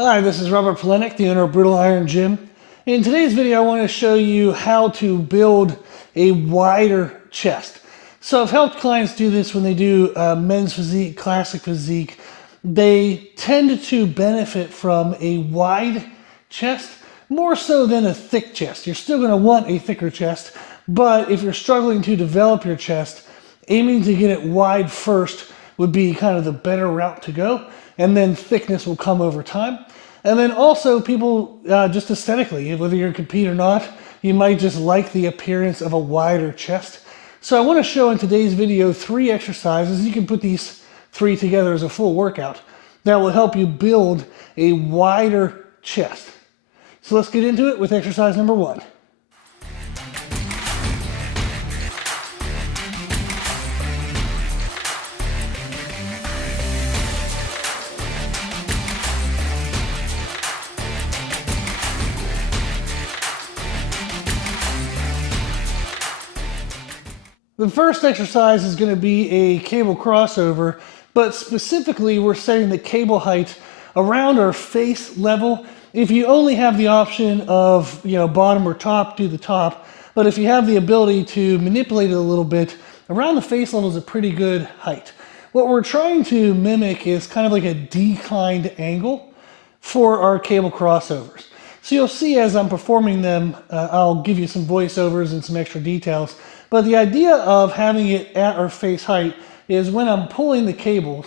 Hi, this is Robert Polenick, the owner of Brittle Iron Gym. In today's video, I want to show you how to build a wider chest. So I've helped clients do this when they do men's physique, classic physique. They tend to benefit from a wide chest, more so than a thick chest. You're still going to want a thicker chest, but if you're struggling to develop your chest, aiming to get it wide first would be kind of the better route to go, and then thickness will come over time. And then also people, just aesthetically, whether you're compete or not, you might just like the appearance of a wider chest. So I want to show in today's video 3 exercises. You can put these 3 together as a full workout that will help you build a wider chest. So let's get into it with exercise number 1. The first exercise is going to be a cable crossover, but specifically we're setting the cable height around our face level. If you only have the option of, bottom or top, do the top. But if you have the ability to manipulate it a little bit, around the face level is a pretty good height. What we're trying to mimic is kind of like a declined angle for our cable crossovers. So you'll see as I'm performing them, I'll give you some voiceovers and some extra details. But the idea of having it at our face height is when I'm pulling the cables,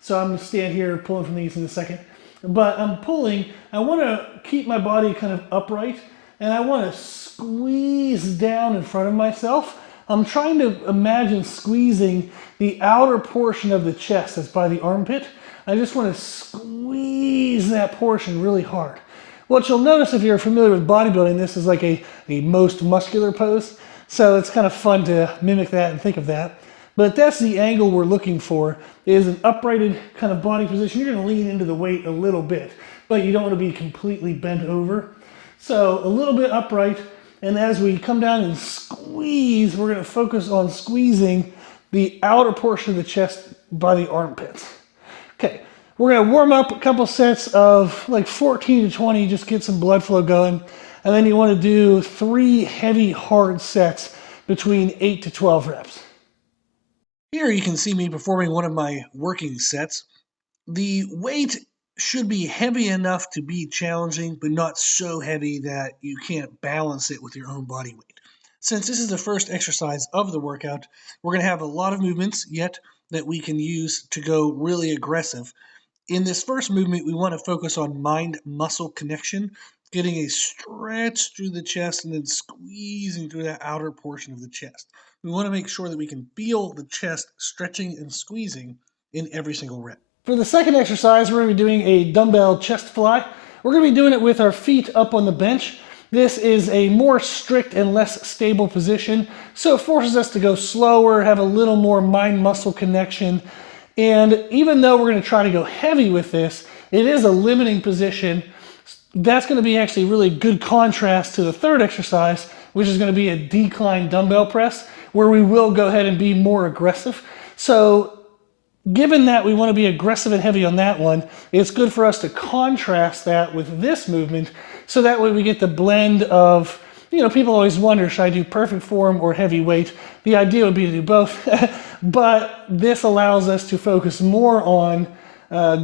so I'm going to stand here pulling from these in a second, but I'm pulling, I want to keep my body kind of upright, and I want to squeeze down in front of myself. I'm trying to imagine squeezing the outer portion of the chest that's by the armpit. I just want to squeeze that portion really hard. What you'll notice if you're familiar with bodybuilding, this is like a most muscular pose. So it's kind of fun to mimic that and think of that. But that's the angle we're looking for, is an uprighted kind of body position. You're going to lean into the weight a little bit, but you don't want to be completely bent over. So a little bit upright, and as we come down and squeeze, we're going to focus on squeezing the outer portion of the chest by the armpits. Okay, we're going to warm up a couple sets of like 14 to 20, just get some blood flow going. And then you want to do 3 heavy, hard sets between 8 to 12 reps. Here you can see me performing one of my working sets. The weight should be heavy enough to be challenging, but not so heavy that you can't balance it with your own body weight. Since this is the first exercise of the workout, we're going to have a lot of movements yet that we can use to go really aggressive. In this first movement, we want to focus on mind-muscle connection, getting a stretch through the chest and then squeezing through that outer portion of the chest. We want to make sure that we can feel the chest stretching and squeezing in every single rep. For the second exercise, we're going to be doing a dumbbell chest fly. We're going to be doing it with our feet up on the bench. This is a more strict and less stable position, so it forces us to go slower, have a little more mind-muscle connection. And even though we're going to try to go heavy with this, it is a limiting position. That's going to be actually really good contrast to the third exercise, which is going to be a decline dumbbell press, where we will go ahead and be more aggressive. So given that we want to be aggressive and heavy on that one, it's good for us to contrast that with this movement, so that way we get the blend of, people always wonder, should I do perfect form or heavy weight? The idea would be to do both, but this allows us to focus more on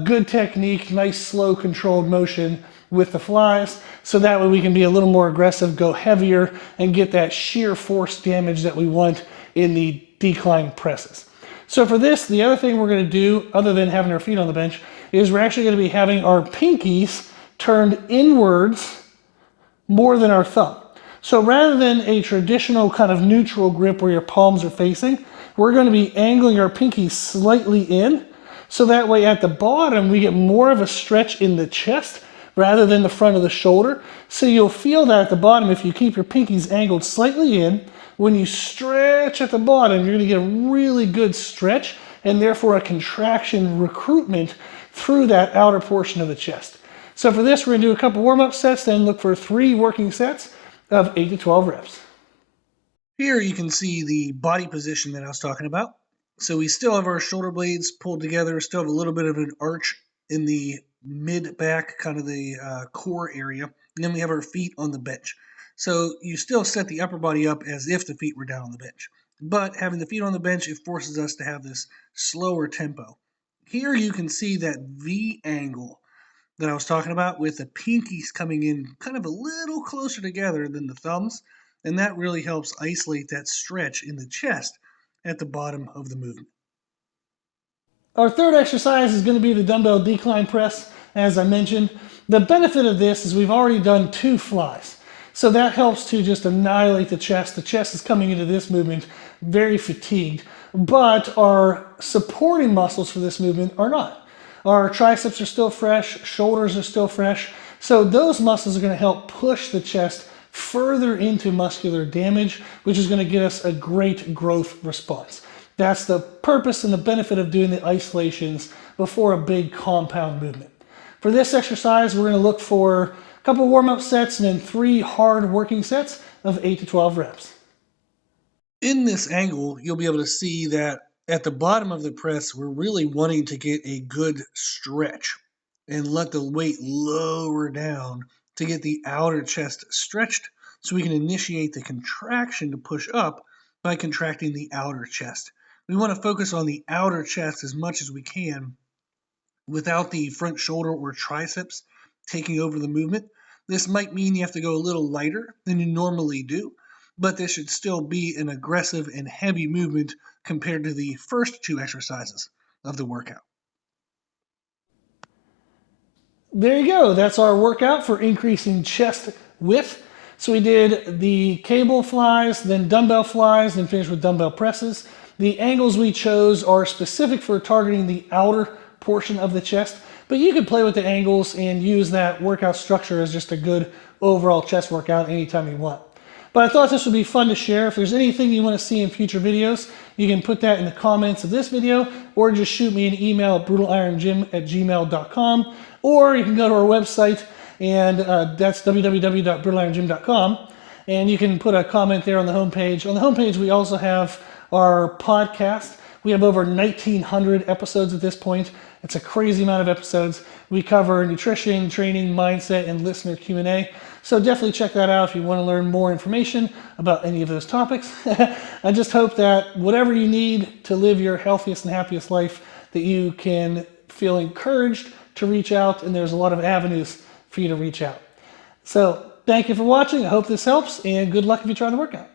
good technique, nice, slow, controlled motion with the flies, so that way we can be a little more aggressive, go heavier, and get that shear force damage that we want in the decline presses. So for this, the other thing we're going to do, other than having our feet on the bench, is we're actually going to be having our pinkies turned inwards more than our thumb. So rather than a traditional kind of neutral grip where your palms are facing, we're going to be angling our pinkies slightly in, so that way at the bottom we get more of a stretch in the chest rather than the front of the shoulder. So you'll feel that at the bottom if you keep your pinkies angled slightly in. When you stretch at the bottom, you're going to get a really good stretch, and therefore a contraction recruitment through that outer portion of the chest. So for this, we're going to do a couple warm-up sets, then look for 3 working sets of 8 to 12 reps. Here you can see the body position that I was talking about. So we still have our shoulder blades pulled together, still have a little bit of an arch in the mid-back, kind of the core area, and then we have our feet on the bench. So you still set the upper body up as if the feet were down on the bench. But having the feet on the bench, it forces us to have this slower tempo. Here you can see that V angle that I was talking about with the pinkies coming in kind of a little closer together than the thumbs, and that really helps isolate that stretch in the chest at the bottom of the movement. Our third exercise is going to be the dumbbell decline press, as I mentioned. The benefit of this is we've already done 2 flies. So that helps to just annihilate the chest. The chest is coming into this movement very fatigued, but our supporting muscles for this movement are not. Our triceps are still fresh, shoulders are still fresh. So those muscles are going to help push the chest further into muscular damage, which is going to get us a great growth response. That's the purpose and the benefit of doing the isolations before a big compound movement. For this exercise, we're going to look for a couple warm-up sets and then 3 hard working sets of 8 to 12 reps. In this angle, you'll be able to see that at the bottom of the press, we're really wanting to get a good stretch and let the weight lower down to get the outer chest stretched so we can initiate the contraction to push up by contracting the outer chest. We want to focus on the outer chest as much as we can without the front shoulder or triceps taking over the movement. This might mean you have to go a little lighter than you normally do, but this should still be an aggressive and heavy movement compared to the first 2 exercises of the workout. There you go. That's our workout for increasing chest width. So we did the cable flies, then dumbbell flies, then finished with dumbbell presses. The angles we chose are specific for targeting the outer portion of the chest, but you can play with the angles and use that workout structure as just a good overall chest workout anytime you want. But I thought this would be fun to share. If there's anything you want to see in future videos, you can put that in the comments of this video, or just shoot me an email at brutalirongym@gmail.com, or you can go to our website, and that's www.brutalirongym.com, and you can put a comment there on the homepage. On the homepage, we also have our podcast. We have over 1,900 episodes at this point. It's a crazy amount of episodes. We cover nutrition, training, mindset, and listener Q&A. So definitely check that out if you want to learn more information about any of those topics. I just hope that whatever you need to live your healthiest and happiest life, that you can feel encouraged to reach out, and there's a lot of avenues for you to reach out. So thank you for watching. I hope this helps, and good luck if you try the workout.